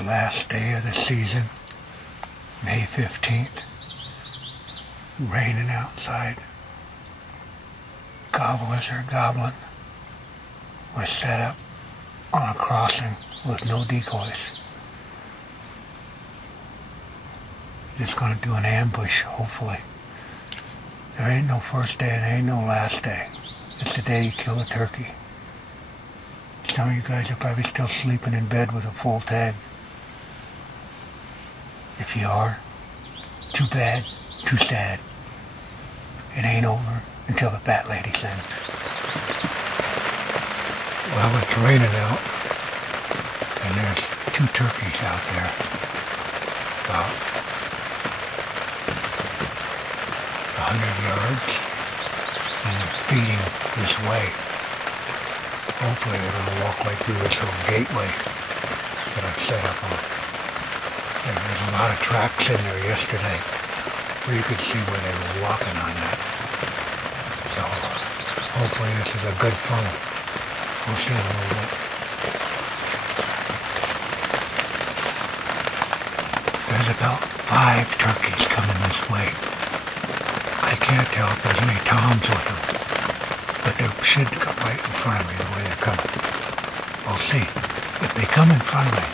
the last day of the season, May 15th. Raining outside. Gobblers are gobbling. We're set up on a crossing with no decoys. Just gonna do an ambush, hopefully. There ain't no first day and there ain't no last day. It's the day you kill a turkey. Some of you guys are probably still sleeping in bed with a full tag. If you are, too bad, too sad. It ain't over until the fat lady sings. Well, it's raining out, and there's 2 turkeys out there, about 100 yards, and they're feeding this way. Hopefully they're going to walk right through this little gateway that I've set up on. And there's a lot of tracks in there yesterday where you could see where they were walking on that. So hopefully this is a good funnel. We'll see in a little bit. There's about 5 turkeys coming this way. I can't tell if there's any toms with them, but they should come right in front of me the way they're coming. We'll see. If they come in front of me,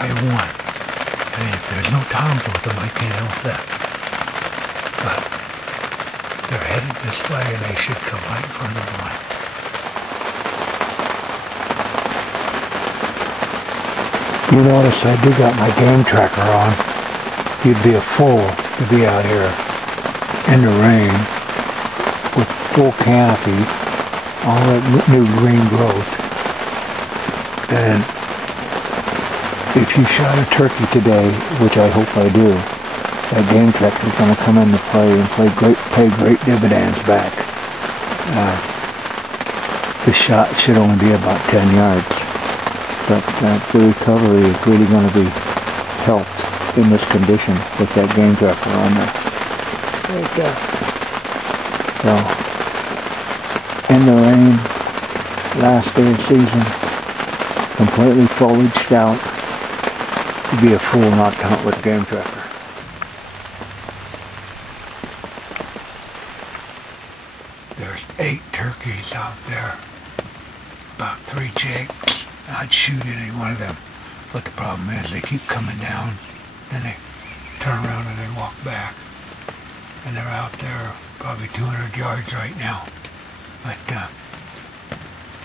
I won. And if there's no toms with them, I can't help that. But they're headed this way and they should come right in front of the line. You notice I do got my game tracker on. You'd be a fool to be out here in the rain with full canopy, all that new green growth. And if you shot a turkey today, which I hope I do, that game tracker is going to come into play and pay great dividends back. The shot should only be about 10 yards, but the recovery is really going to be helped in this condition with that game tracker on there. Right there. So, in the rain, last day of season, completely foliaged out. You'd be a fool not to hunt with a game tracker. There's 8 turkeys out there, about 3 jakes. I'd shoot any one of them, but the problem is they keep coming down, then they turn around and they walk back, and they're out there probably 200 yards right now, but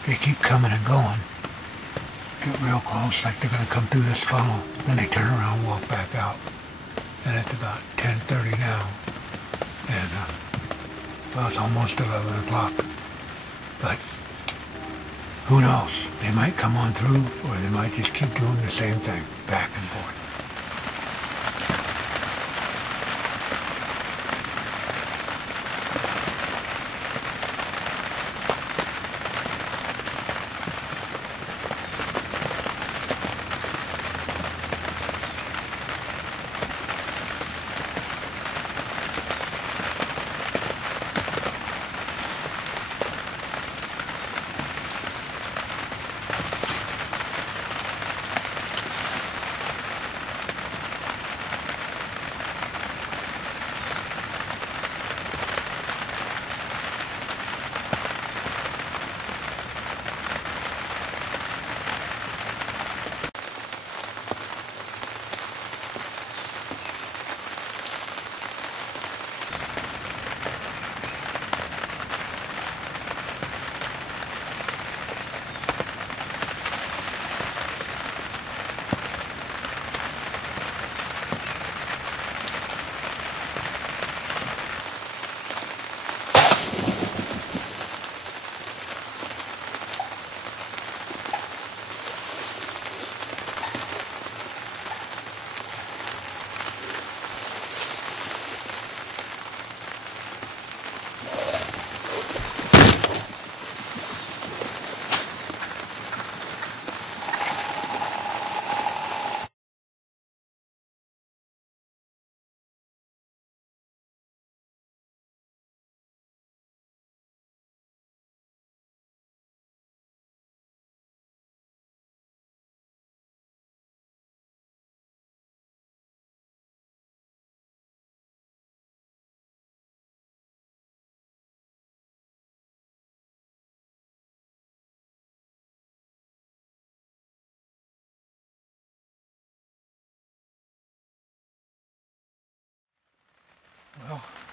they keep coming and going. Get real close, like they're going to come through this funnel, then they turn around and walk back out. And it's about 10:30 now, and well, it's almost 11 o'clock, but who knows? They might come on through, or they might just keep doing the same thing, back and forth.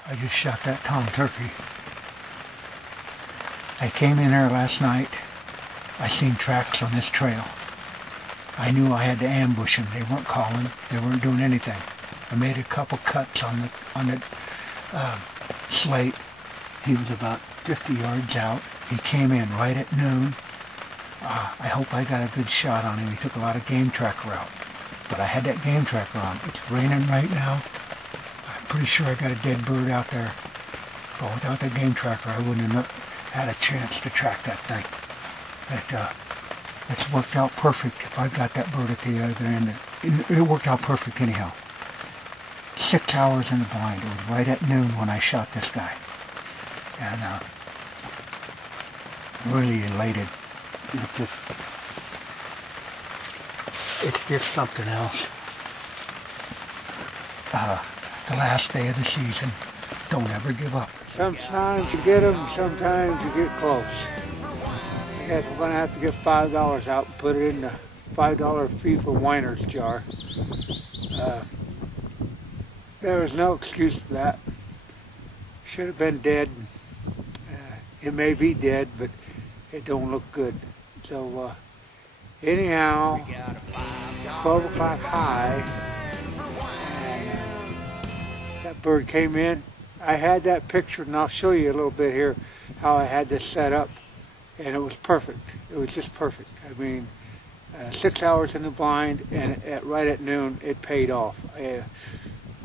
I just shot that tom turkey. I came in there last night. I seen tracks on this trail. I knew I had to ambush them. They weren't calling. They weren't doing anything. I made a couple cuts on the slate. He was about 50 yards out. He came in right at noon. I hope I got a good shot on him. He took a lot of game tracker out. But I had that game tracker on. It's raining right now. I'm pretty sure I got a dead bird out there. But without that game tracker, I wouldn't have had a chance to track that thing. It's worked out perfect. If I got that bird at the other end, it worked out perfect anyhow. 6 hours in the blind. It was right at noon when I shot this guy. And really elated. It's just something else. The last day of the season. Don't ever give up. Sometimes you get them, sometimes you get close. I guess we're going to have to get $5 out and put it in the $5 fee for winer's jar. There was no excuse for that. Should have been dead. It may be dead, but it don't look good. So anyhow, 12 o'clock high, and that bird came in. I had that picture, and I'll show you a little bit here how I had this set up, and it was perfect. It was just perfect. I mean, 6 hours in the blind, and right at noon, it paid off.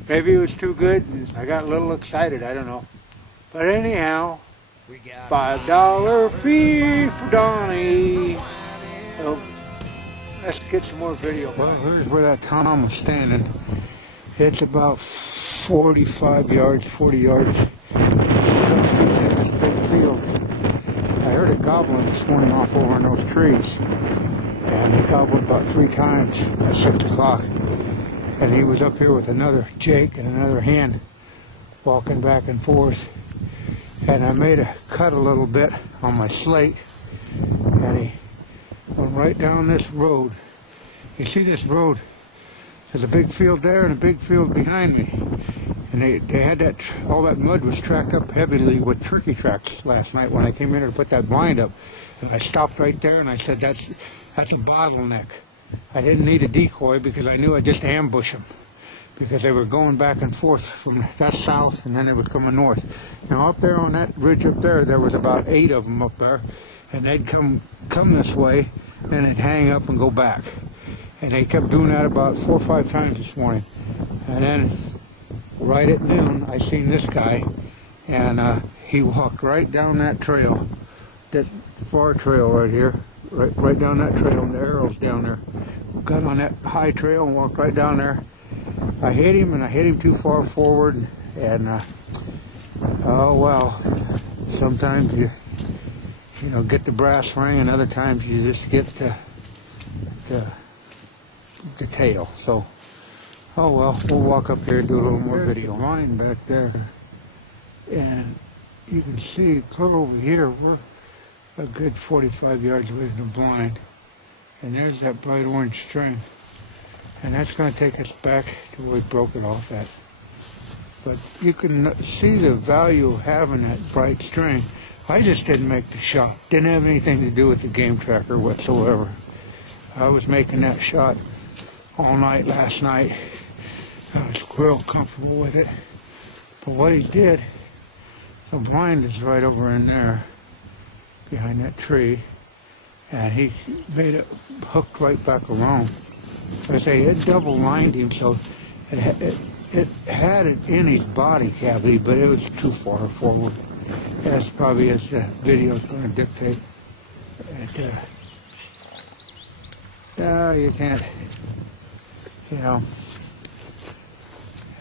Maybe it was too good, and I got a little excited. I don't know. But anyhow, $5 fee for Donnie. So let's get some more video. Well, here's where that tom was standing. It's about 45 yards, 40 yards in this big field. I heard it gobbling this morning off over in those trees. And he gobbled about 3 times at 6 o'clock. And he was up here with another Jake and another hen walking back and forth. And I made a cut a little bit on my slate. And he went right down this road. You see this road? There's a big field there and a big field behind me. And they had that, all that mud was tracked up heavily with turkey tracks last night when I came in here to put that blind up. And I stopped right there and I said, that's a bottleneck. I didn't need a decoy because I knew I'd just ambush them. Because they were going back and forth from that south and then they were coming north. Now up there on that ridge up there, there was about 8 of them up there. And they'd come this way, then they'd hang up and go back. And they kept doing that about 4 or 5 times this morning. And then right at noon, I seen this guy, and he walked right down that trail, that far trail right here, right down that trail, and the arrow's down there. Got on that high trail and walked right down there. I hit him, and I hit him too far forward, and oh well, sometimes you get the brass ring, and other times you just get the tail. So, oh well, we'll walk up here and do a little more video. Line back there, and you can see clear over here, we're a good 45 yards away from the blind, and there's that bright orange string, and that's going to take us back to where we broke it off at. But you can see the value of having that bright string. I just didn't make the shot. Didn't have anything to do with the game tracker whatsoever. I was making that shot all night last night. I was real comfortable with it. But what he did, the blind is right over in there behind that tree, and he made it hooked right back around. So I say it double lined him, so it had it in his body cavity, but it was too far forward. As probably as the video is going to dictate. You can't,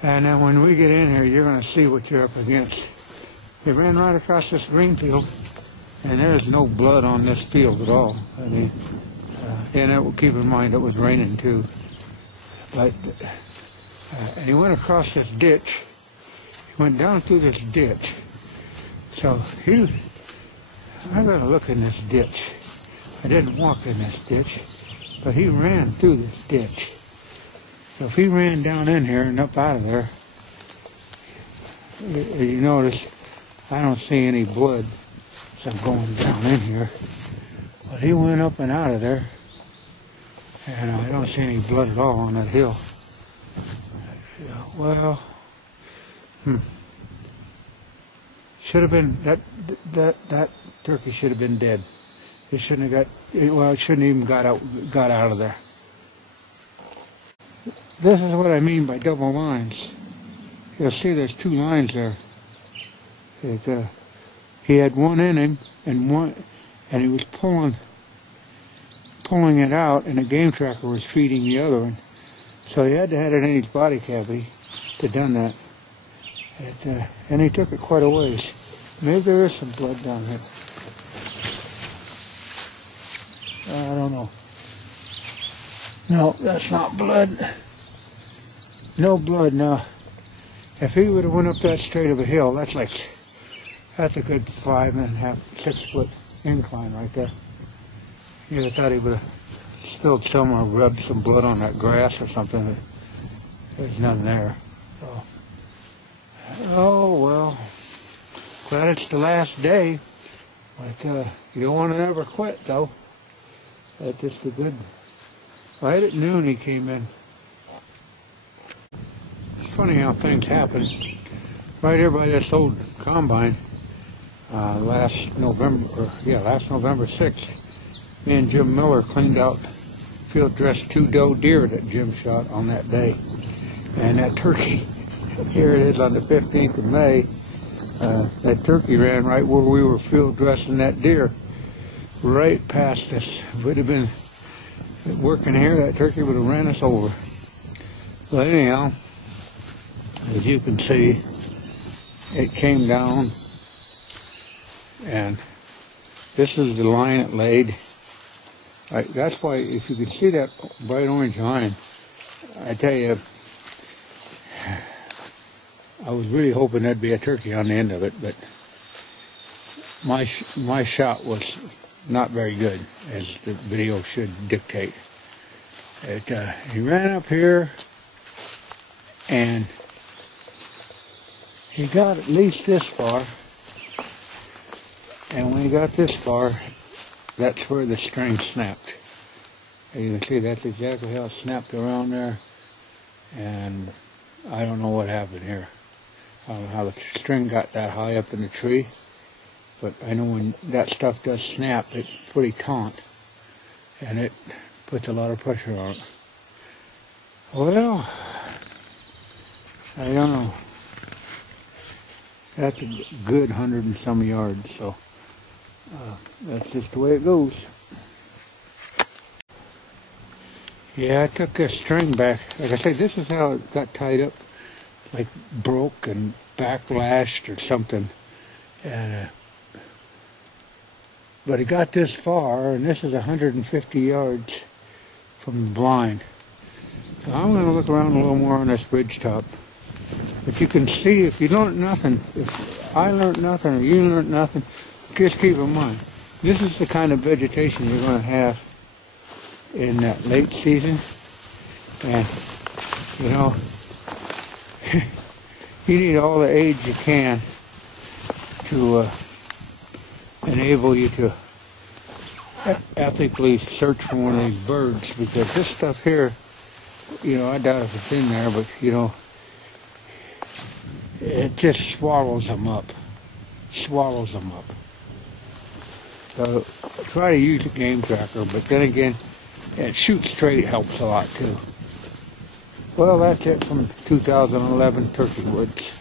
And then when we get in here, you're going to see what you're up against. They ran right across this green field, and there's no blood on this field at all. I mean, and keep in mind it was raining too. But and he went across this ditch. He went down through this ditch. So I got to look in this ditch. I didn't walk in this ditch, but he ran through this ditch. So if he ran down in here and up out of there, You notice I don't see any blood as I'm going down in here. But he went up and out of there. And I don't see any blood at all on that hill. Yeah, well, should have been, that turkey should have been dead. It shouldn't have it shouldn't even got out of there. This is what I mean by double lines. You'll see there's two lines there. He had one in him, and he was pulling it out, and the game tracker was feeding the other one. So he had to have it in his body cavity to done that. And he took it quite a ways. Maybe there is some blood down here. I don't know. No, that's not blood. No blood, no. If he would have went up that straight of a hill, that's a good 5.5, 6 foot incline right there. You'd have thought he would have spilled some or rubbed some blood on that grass or something. There's none there. So, oh well. Glad it's the last day. But you don't want to ever quit, though. That's just a good. Right at noon he came in. It's funny how things happen. Right here by this old combine, last November 6th, me and Jim Miller cleaned out field dressed 2 doe deer that Jim shot on that day. And that turkey, here it is on the 15th of May, that turkey ran right where we were field dressing that deer, right past us. If we'd have been working here, that turkey would have ran us over. But anyhow, as you can see, it came down, and this is the line it laid. That's why, if you can see that bright orange line, I tell you, I was really hoping there'd be a turkey on the end of it, but my shot was not very good, as the video should dictate. He ran up here, and he got at least this far, and when he got this far, that's where the string snapped. And you can see that's exactly how it snapped around there, and I don't know what happened here. I don't know how the string got that high up in the tree, but I know when that stuff does snap, it's pretty taut, and it puts a lot of pressure on it. Well, I don't know. That's a good 100 and some yards, so that's just the way it goes. Yeah, I took this string back. Like I said, this is how it got tied up, like broke and backlashed or something. And but it got this far, and this is 150 yards from the blind. So I'm going to look around a little more on this ridge top. But you can see, if you learned nothing, if I learned nothing or you learned nothing, just keep in mind, this is the kind of vegetation you're going to have in that late season. And, you know, you need all the aid you can to enable you to ethically search for one of these birds, because this stuff here, you know, I doubt if it's in there, but, you know, it just swallows them up. Swallows them up. So try to use a game tracker, but then again, shoot straight helps a lot too. Well, that's it from 2011 Turkey Woods.